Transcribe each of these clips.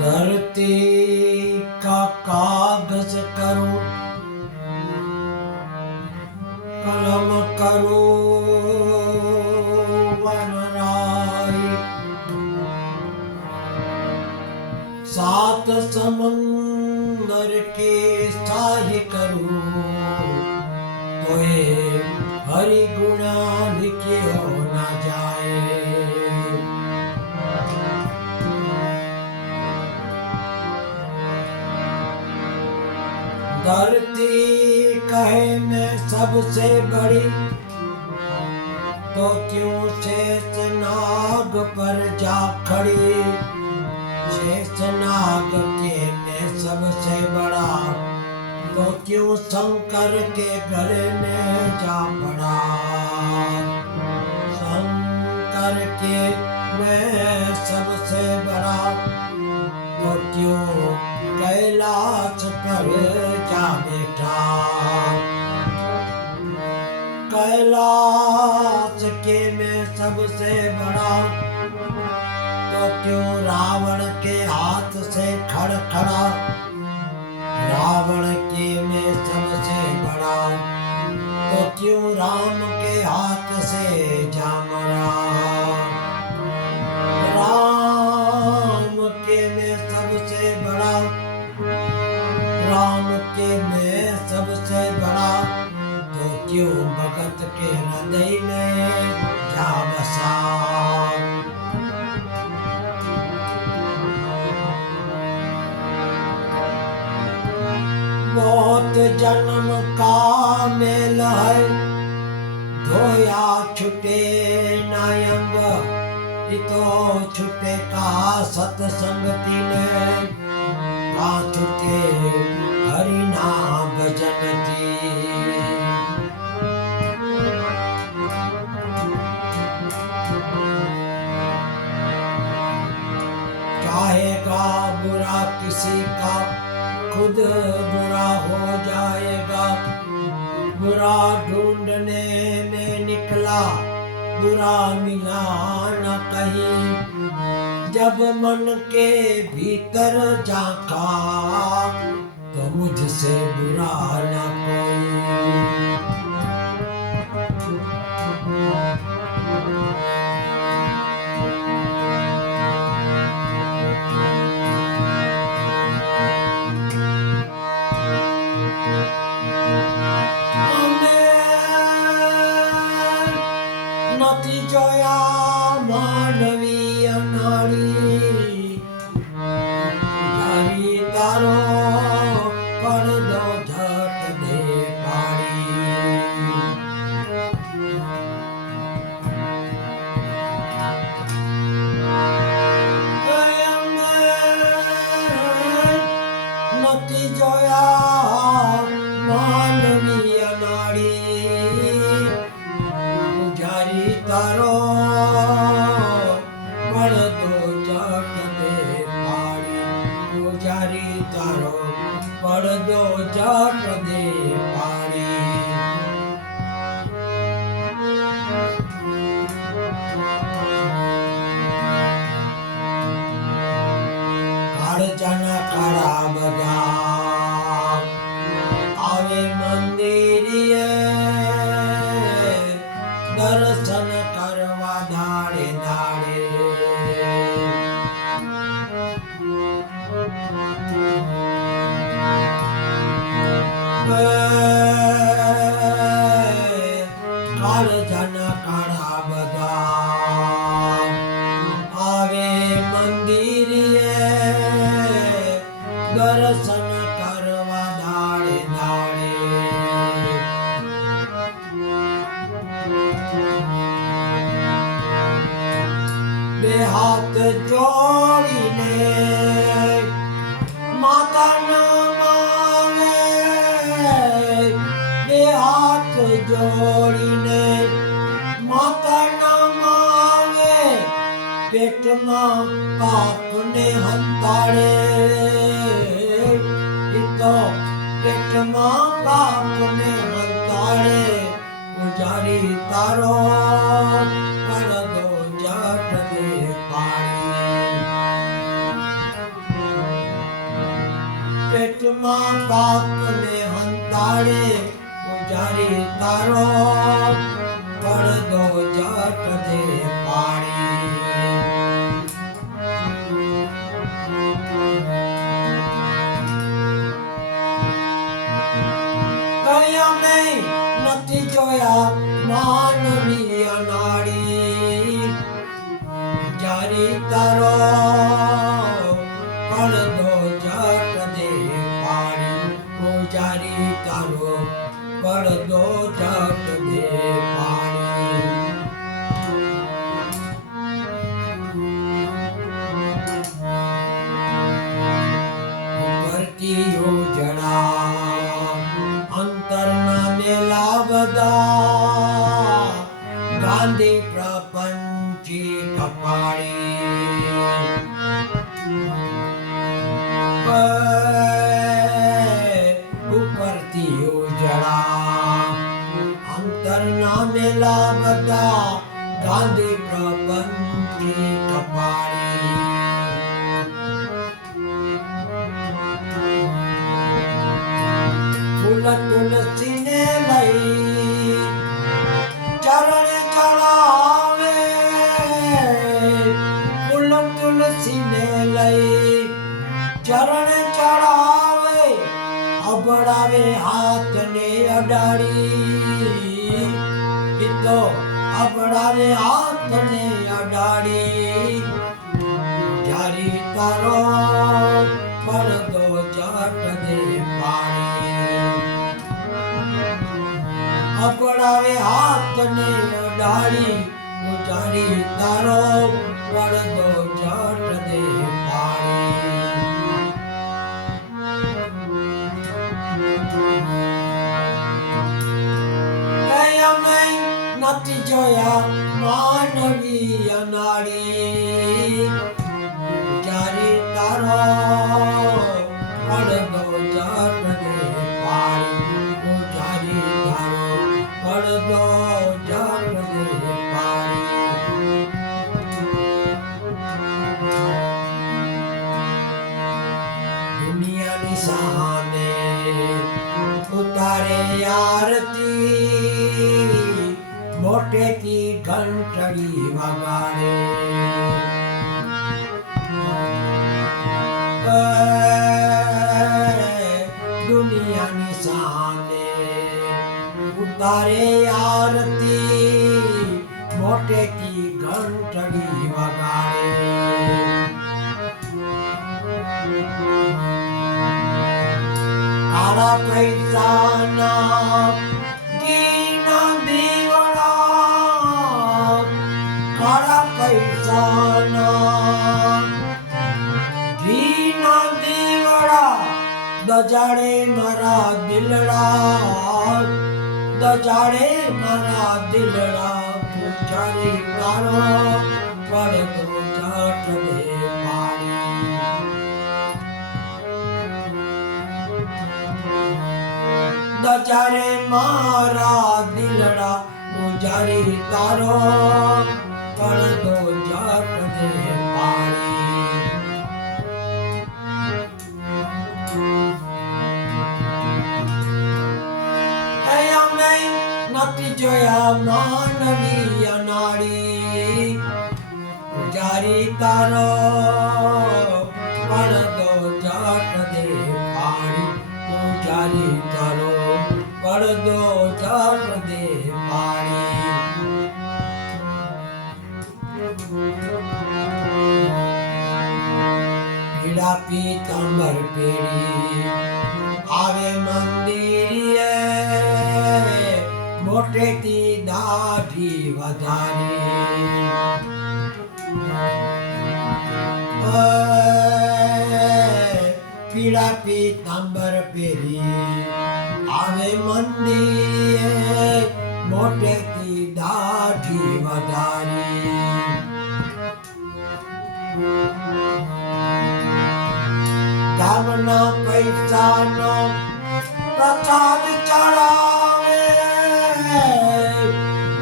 धरती का कागज करो, कलम करो वनराय, सात समंदर के शाही करो, तोए हरि गुणा लिखियो न जाए। धरती कहे मैं सबसे बड़ी, तो क्यों शेष नाग पर जा खड़ी। शेष नाग के मैं सबसे बड़ा, तो क्यों शंकर के गले में जा पड़ा। शंकर के मैं सबसे बड़ा, तो क्यों कैलाश पर जा बैठा। कैलाश के मैं सबसे बड़ा, तो क्यों रावण के हाथ से खड़ा। रावण के मैं सबसे बड़ा, तो क्यों राम के हाथ से जा मरा। राम के मैं सबसे बड़ा, राम के मैं सबसे बड़ा, तो क्यों भगत के हृदय में जा बसा। बहुत जन्म का मेल है, धोया छुटे नायंग। तो छुटे का सत्संगति ने, का छुटे हरि नाम भजनती। चाहेगा बुरा किसी का, खुद बुरा हो जाएगा। बुरा ढूंढने में निकला, बुरा मिला न कहीं। जब मन के भीतर झांका, तो मुझसे बुरा न कोई। नती जोया मानवीय नारी, जारी तारो પડદો ઝટ દે પાડી। નતી જોયા માનવીય નાડી, જારી તારો પડદો ઝટ દે પાડી। જારી તારો પડદો ઝટ દે પાડી। કાળજાના કાળા બધા આવે મંદિરે, દર્શન કરવા દાડે દાડે। કાળજાના કાળા બધા આવે મંદિરે, દર્શન કરવા દાડે દાડે। બે હાથ જોડીને માતાના માગે, બે હાથ જોડીને માતાના માગે। પેટમાં પાપને હંતાડે, તો પેટમાં પાપને હંતાડે। પૂજારી તારો પડદો ઝટ દે પાડી। માં પાપને હંતાડે પૂજારી તારો પડદો જટ દે પાડી કયા મેં નથી જોયા માનવી અનાડી પૂજારી તારો પડદો જટ દે પાડી પૂજારી તારો પડદો જટ દે પાડી કરતી યોજના અંતરના મેલા બધા ગાંધી પ્રપંચી કપાડી ઉપરથી ઉજળા અંતરના મેલા બધા ગાંધી પ્રપંચી કપાડી ફૂલ તુલસીને લઈ ચરણે ચડાવે ફૂલ તુલસીને લઈ ચરણે ચડાવે અબડાવે હાથને અડાડી તો અબડાવે હાથને અડાડી જારી તારો પડદો જટ દે પાડી અબડાવે હાથને અડાડી જારી તારો પડદો જટ દે પાડી અમે નથી જોયા માનવી અનાડી જારી તારો પડદો જટ દે પાડી જારી તારો પડદો જટ દે પાડી દુનિયાની સહાને ઉતારે આરતી મોટેથી ઘંટડી વગાડે દુનિયાની સામે ઉતારે આરતી મોટેથી ઘંટડી વગાડે કાળા પૈસાના ઘીના દીવડા કાળા પૈસાના ઘીના દીવડા દજાડે મારા દિલડા દજાડે મારા દિલડા પૂજારી તારો પડદો જટ દે પાડી દજાડે મારા દિલડા પૂજારી તારો પડદો જટ દે પાડી અમે નથી જોયા માનવી અનાડી પૂજારી તારો પડદો જટ દે પાડી પૂજારી તારો પડદો જટ દે પાડી પીડા પીતાંબર પેરી આવે મંદિરે મોટેથી દાઢી વધારી પીડા પીતાંબર પેરી આવે મંદિરે મોટેથી દાઢી વધારી ગામના પૈસાનો પ્રસાદ ચડાવે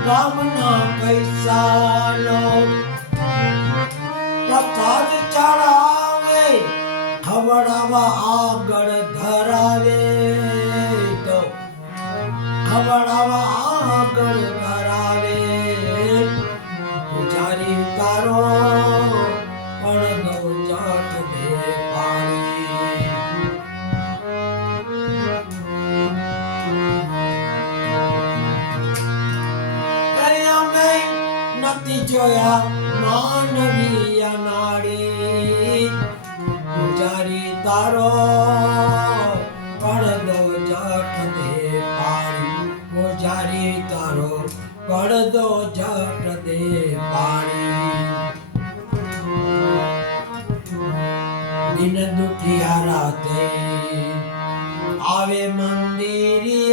ગામના પૈસાનો પ્રસાદ ચડાવે ખવડાવવા આગળ ધરાવે તો ખવડાવવા આગળ ધરાવે પૂજારી તારો પડદો જટ દે પાડી અરે અમે નથી જોયા માનવી અનાડી પૂજારી તારો પડદો જટ દે પાડી પૂજારી તારો પડદો જટ દે પાડી દિન દુખિયા રાતે આવે મંદિરે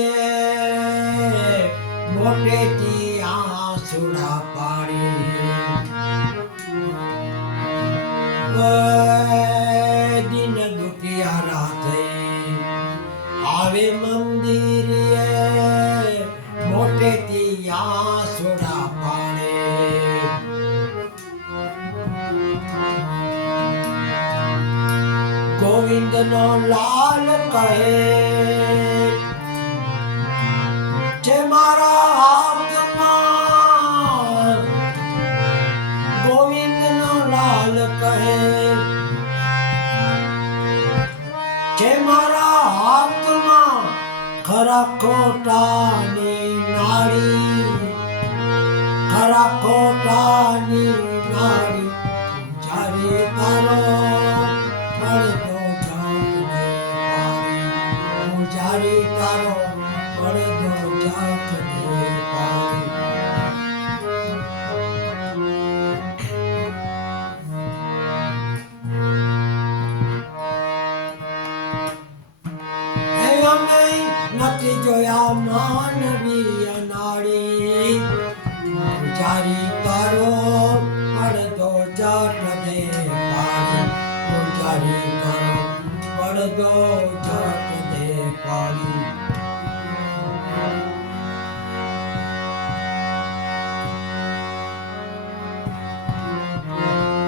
મોટેથી આંસુડા પાડી દિન દુખિયા રાતે આવે મંદિરે મોટેથી આંસુડા પાડે ગોવિંદનો લાલ કહે જે મારા હાથમાં ગોવિંદનો લાલ કહે જે મારા હાથમાં ખરા ખોટાની નાડી ખરા ખોટાની નાડી જ્યારે તારો પડદો જટ દે પાડી જ્યારે તારો પડદો જટ દે પાડી નથી જોયા માનવી અનાડી પૂજારી તારો પડદો જટ દે પાડી પૂજારી તારો પડદો જટ દે પાડી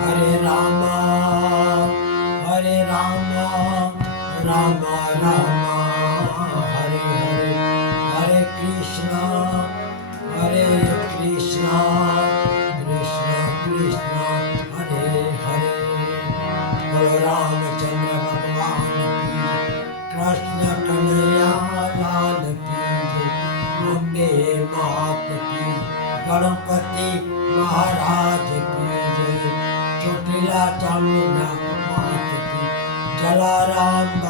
હરે રામા રામા Rama Hare Krishna, Krishna Krishna, Hare Hare. Bolo Ramachandra Bhagwan ki, Krishna Kanhaiya Lal ki jai. Ambe Mat ki, Ganapati Maharaj ki jai. Chotila Chamuna Mat ki, Jalaram